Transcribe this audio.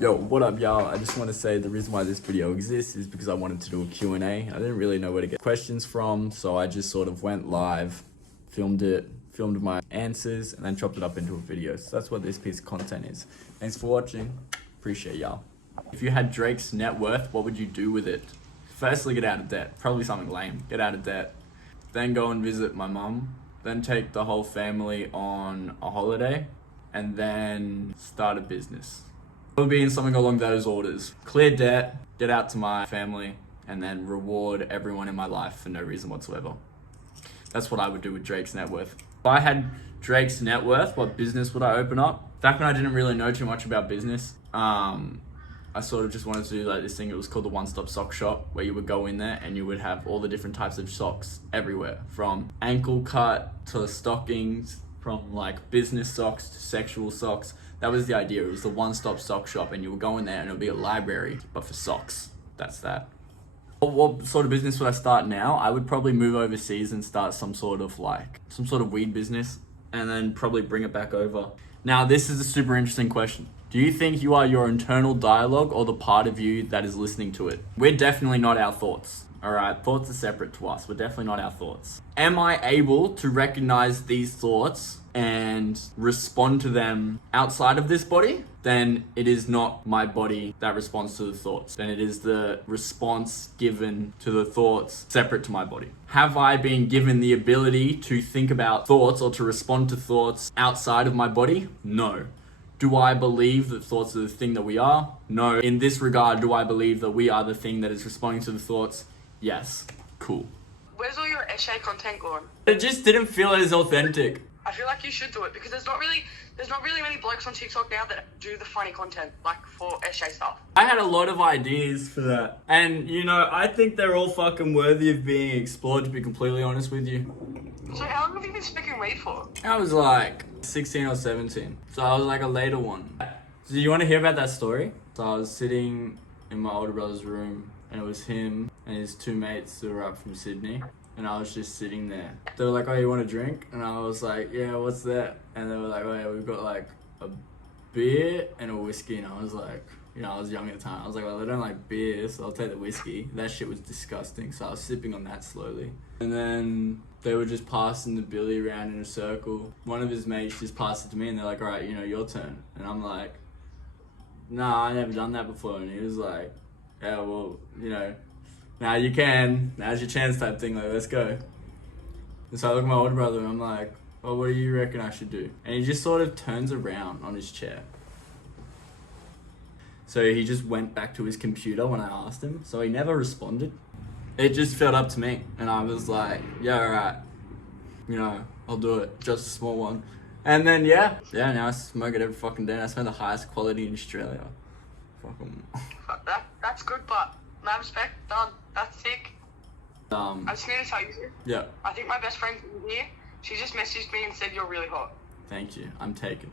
Yo, what up, y'all? I just want to say the reason why this video exists is because I wanted to do a Q&A. I didn't really know where to get questions from, so I just sort of went live, filmed my answers, and then chopped it up into a video. So that's what this piece of content is. Thanks for watching. Appreciate y'all. If you had Drake's net worth, what would you do with it? Firstly, get out of debt. Probably something lame. Get out of debt. Then go and visit my mum. Then take the whole family on a holiday. And then start a business. It would be in something along those orders. Clear debt, get out to my family, and then reward everyone in my life for no reason whatsoever. That's what I would do with Drake's net worth. If I had Drake's net worth, what business would I open up? Back when I didn't really know too much about business, I sort of just wanted to do like this thing. It was called the one-stop sock shop, where you would go in there and you would have all the different types of socks everywhere, from ankle cut to stockings, from like business socks to sexual socks. That was the idea. It was the one-stop sock shop, and you would go in there and it would be a library, but for socks. That's that. What sort of business would I start now? I would probably move overseas and start some sort of weed business, and then probably bring it back over. Now, this is a super interesting question. Do you think you are your internal dialogue or the part of you that is listening to it? We're definitely not our thoughts. All right, thoughts are separate to us. We're definitely not our thoughts. Am I able to recognize these thoughts and respond to them outside of this body? Then it is not my body that responds to the thoughts. Then it is the response given to the thoughts separate to my body. Have I been given the ability to think about thoughts or to respond to thoughts outside of my body? No. Do I believe that thoughts are the thing that we are? No. In this regard, do I believe that we are the thing that is responding to the thoughts? Yes. Cool. Where's all your Eshe content gone? It just didn't feel as authentic. I feel like you should do it because there's not really many blokes on TikTok now that do the funny content, like for Eshe stuff. I had a lot of ideas for that. And, you know, I think they're all fucking worthy of being explored, to be completely honest with you. So how long have you been speaking weed for? I was like 16 or 17. So I was like a later one. Do you want to hear about that story? So I was sitting in my older brother's room, and it was him and his two mates who were up from Sydney. And I was just sitting there. They were like, oh, you want a drink? And I was like, yeah, what's that? And they were like, oh yeah, we've got like a beer and a whiskey. And I was like, you know, I was young at the time. I was like, well, I don't like beer, so I'll take the whiskey. That shit was disgusting. So I was sipping on that slowly. And then they were just passing the billy around in a circle. One of his mates just passed it to me, and they're like, all right, you know, your turn. And I'm like, nah, I never done that before. And he was like, yeah, well, you know, now you can, now's your chance type thing, like, let's go. And so I look at my older brother and I'm like, well, what do you reckon I should do? And he just sort of turns around on his chair. So he just went back to his computer when I asked him, so he never responded. It just felt up to me, and I was like, yeah, alright, you know, I'll do it, just a small one. And then yeah, now I smoke it every fucking day, and I smoke the highest quality in Australia. Fucking. That's good, but no respect, done. That's sick. I just need to tell you. Yeah. I think my best friend's in here. She just messaged me and said you're really hot. Thank you. I'm taken.